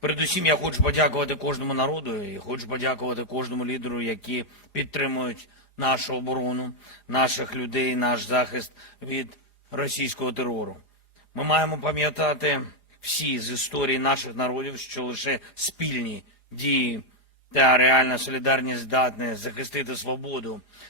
Передусім, я хочу подякувати кожному народу і хочу подякувати кожному лідеру, які підтримують нашу оборону, наших людей, наш захист від російського терору. Ми маємо пам'ятати всі з історії наших народів, що лише спільні дії та реальна солідарність здатні захистити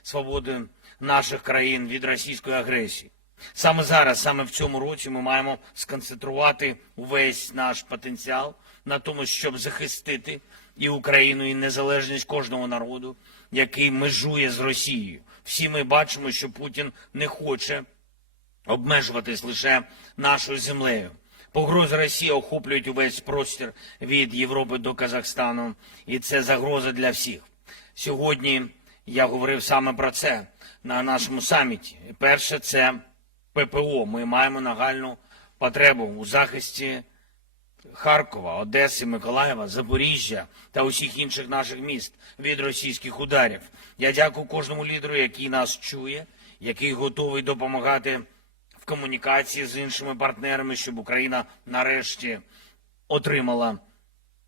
свободу наших країн від російської агресії. Саме зараз, саме в цьому році ми маємо сконцентрувати увесь наш потенціал на тому, щоб захистити і Україну, і незалежність кожного народу, який межує з Росією. Всі ми бачимо, що Путін не хоче обмежуватись лише нашою землею. Погрози Росії охоплюють увесь простір від Європи до Казахстану, і це загроза для всіх. Сьогодні я говорив саме про це на нашому саміті. Перше – це ППО. Ми маємо нагальну потребу у захисті Харкова, Одеси, Миколаєва, Запоріжжя та усіх інших наших міст від російських ударів. Я дякую кожному лідеру, який нас чує, який готовий допомагати в комунікації з іншими партнерами, щоб Україна нарешті отримала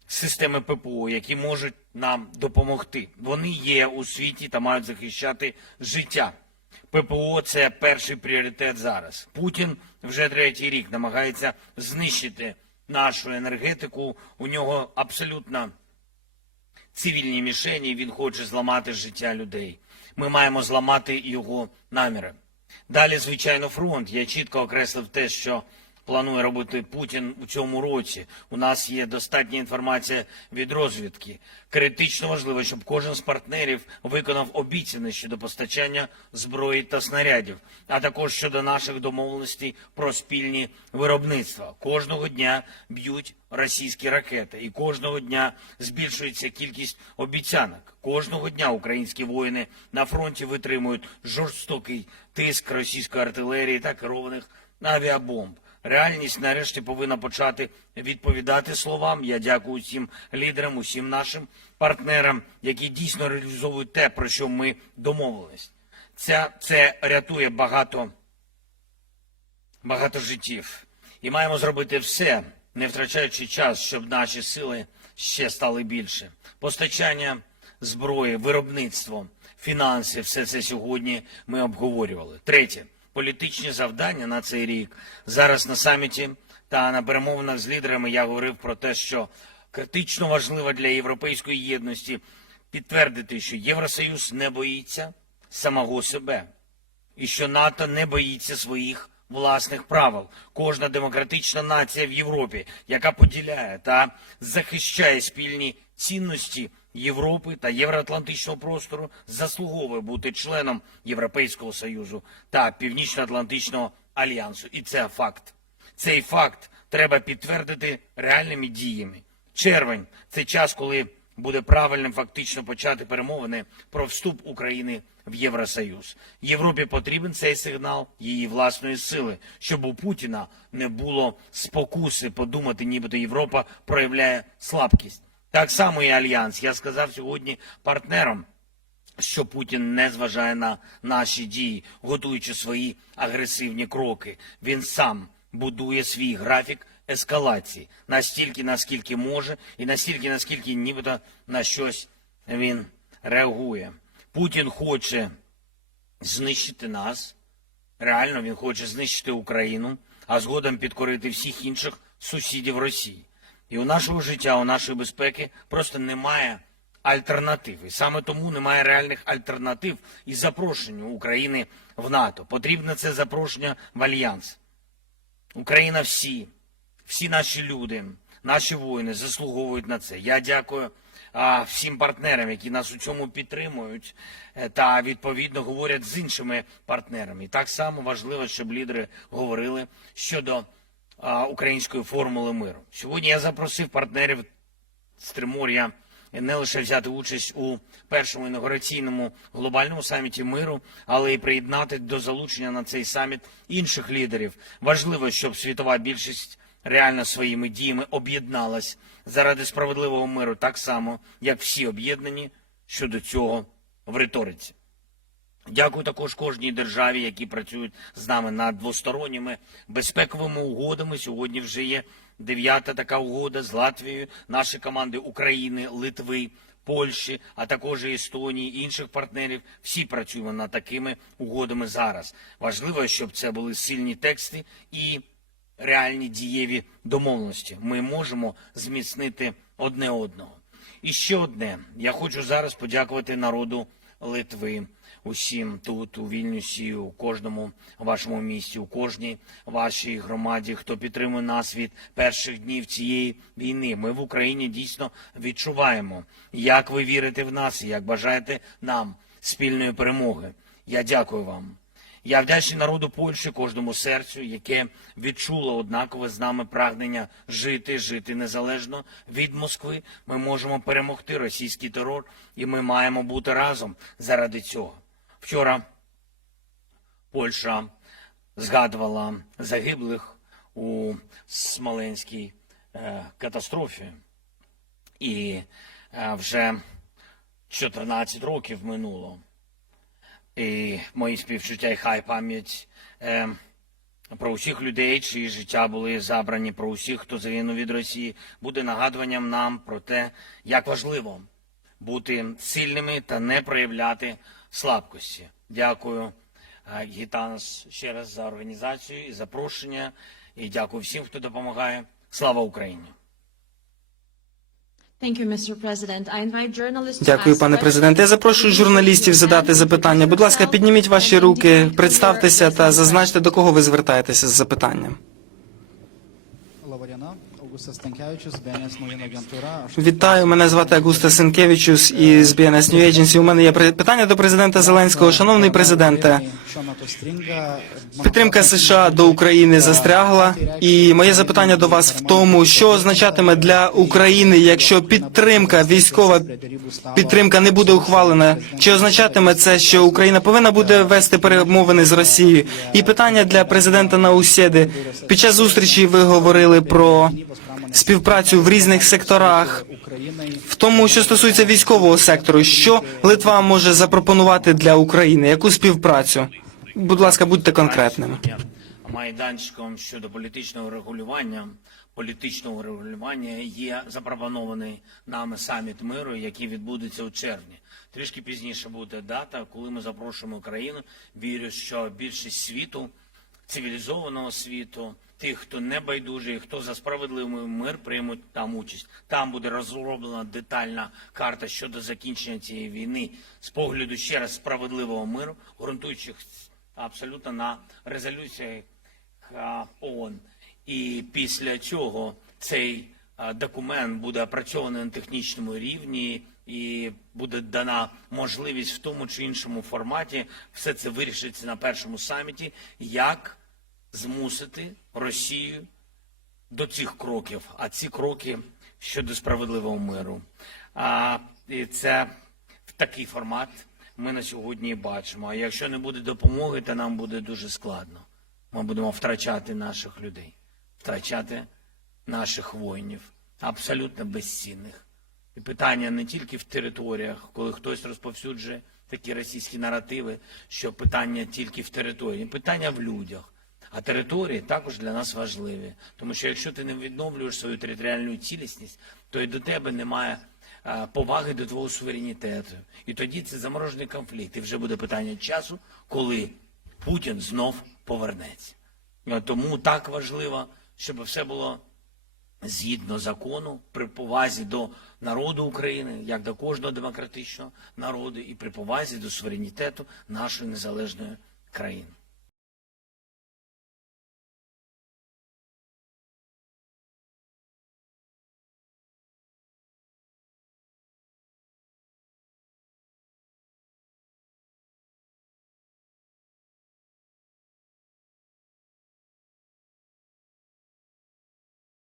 системи ППО, які можуть нам допомогти. Вони є у світі та мають захищати життя. ППО – це перший пріоритет зараз. Путін вже третій рік намагається знищити нашу енергетику. У нього абсолютно цивільні мішені, він хоче зламати життя людей. Ми маємо зламати його наміри. Далі, звичайно, фронт. Я чітко окреслив те, що планує робити Путін у цьому році. У нас є достатня інформація від розвідки. Критично важливо, щоб кожен з партнерів виконав обіцяне щодо постачання зброї та снарядів, а також щодо наших домовленостей про спільні виробництва. Кожного дня б'ють російські ракети, і кожного дня збільшується кількість обіцянок. Кожного дня українські воїни на фронті витримують жорстокий тиск російської артилерії та керованих авіабомб. Реальність нарешті повинна почати відповідати словам. Я дякую всім лідерам, усім нашим партнерам, які дійсно реалізовують те, про що ми домовились. Це рятує багато життів. І маємо зробити все, не втрачаючи час, щоб наші сили ще стали більше. Постачання зброї, виробництво, фінанси – все це сьогодні ми обговорювали. Третє. Політичні завдання на цей рік. Зараз на саміті та на перемовинах з лідерами я говорив про те, що критично важливо для європейської єдності підтвердити, що Євросоюз не боїться самого себе і що НАТО не боїться своїх власних правил. Кожна демократична нація в Європі, яка поділяє та захищає спільні цінності Європи та євроатлантичного простору, заслуговує бути членом Європейського Союзу та Північно-Атлантичного альянсу. І це факт. Цей факт треба підтвердити реальними діями. Червень – це час, коли буде правильним фактично почати перемовини про вступ України в Євросоюз. Європі потрібен цей сигнал її власної сили, щоб у Путіна не було спокуси подумати, нібито Європа проявляє слабкість. Так само і Альянс. Я сказав сьогодні партнерам, що Путін не зважає на наші дії, готуючи свої агресивні кроки. Він сам будує свій графік ескалації настільки, наскільки може, і настільки, наскільки нібито на щось він реагує. Путін хоче знищити нас, реально він хоче знищити Україну, а згодом підкорити всіх інших сусідів Росії. І у нашого життя, у нашої безпеки просто немає альтернатив. І саме тому немає реальних альтернатив і запрошення України в НАТО. Потрібне це запрошення в Альянс. Україна всі наші люди, наші воїни заслуговують на це. Я дякую всім партнерам, які нас у цьому підтримують та відповідно говорять з іншими партнерами. І так само важливо, щоб лідери говорили щодо української формули миру. Сьогодні я запросив партнерів з Тримор'я не лише взяти участь у першому інаугураційному глобальному саміті миру, але й приєднати до залучення на цей саміт інших лідерів. Важливо, щоб світова більшість реально своїми діями об'єдналась заради справедливого миру, так само, як всі об'єднані щодо цього в риториці. Дякую також кожній державі, які працюють з нами над двосторонніми безпековими угодами. Сьогодні вже є 9-та така угода з Латвією. Наші команди України, Литви, Польщі, а також і Естонії, інших партнерів. Всі працюємо над такими угодами зараз. Важливо, щоб це були сильні тексти і реальні дієві домовленості. Ми можемо зміцнити одне одного. І ще одне. Я хочу зараз подякувати народу Литви, усім тут, у Вільнюсі, у кожному вашому місті, у кожній вашій громаді, хто підтримує нас від перших днів цієї війни. Ми в Україні дійсно відчуваємо, як ви вірите в нас і як бажаєте нам спільної перемоги. Я дякую вам. Я вдячний народу Польщі, кожному серцю, яке відчуло однакове з нами прагнення жити незалежно від Москви. Ми можемо перемогти російський терор, і ми маємо бути разом заради цього. Вчора Польща згадувала загиблих у Смоленській катастрофі. І вже 14 років минуло. І мої співчуття і хай пам'ять про усіх людей, чиї життя були забрані, про усіх, хто загинув від Росії, буде нагадуванням нам про те, як важливо бути сильними та не проявляти слабкості. Дякую, Гітанас, ще раз за організацію і запрошення. І дякую всім, хто допомагає. Слава Україні! Дякую, пане президенте. Я запрошую журналістів задати запитання. Будь ласка, підніміть ваші руки, представтеся та зазначте, до кого ви звертаєтеся з запитанням. Вітаю, мене звати Агуста Сенкевичус із BNS New Agency. У мене є питання до президента Зеленського. Шановний президенте, підтримка США до України застрягла, і моє запитання до вас в тому, що означатиме для України, якщо військова підтримка не буде ухвалена, чи означатиме це, що Україна повинна буде вести перемовини з Росією? І питання для президента Науседи. Під час зустрічі ви говорили про співпрацю в різних секторах, в тому, що стосується військового сектору. Що Литва може запропонувати для України? Яку співпрацю? Будь ласка, будьте конкретними. Майданчиком щодо політичного регулювання є запропонований нами саміт миру, який відбудеться у червні. Трішки пізніше буде дата, коли ми запрошуємо Україну. Вірю, що більшість світу, цивілізованого світу, тих, хто не байдужий, хто за справедливий мир, приймуть там участь. Там буде розроблена детальна карта щодо закінчення цієї війни з погляду ще раз справедливого миру, ґрунтуючись абсолютно на резолюціях ООН. І після цього цей документ буде опрацьований на технічному рівні і буде дана можливість в тому чи іншому форматі, все це вирішиться на першому саміті, як змусити Росію до цих кроків, а ці кроки щодо справедливого миру. І це в такий формат ми на сьогодні бачимо. А якщо не буде допомоги, то нам буде дуже складно. Ми будемо втрачати наших людей, втрачати наших воїнів, абсолютно безцінних. І питання не тільки в територіях, коли хтось розповсюджує такі російські наративи, що питання тільки в території, питання в людях. А території також для нас важливі. Тому що якщо ти не відновлюєш свою територіальну цілісність, то і до тебе немає поваги до твого суверенітету. І тоді це заморожений конфлікт. І вже буде питання часу, коли Путін знов повернеться. Тому так важливо, щоб все було згідно закону, при повазі до народу України, як до кожного демократичного народу, і при повазі до суверенітету нашої незалежної країни.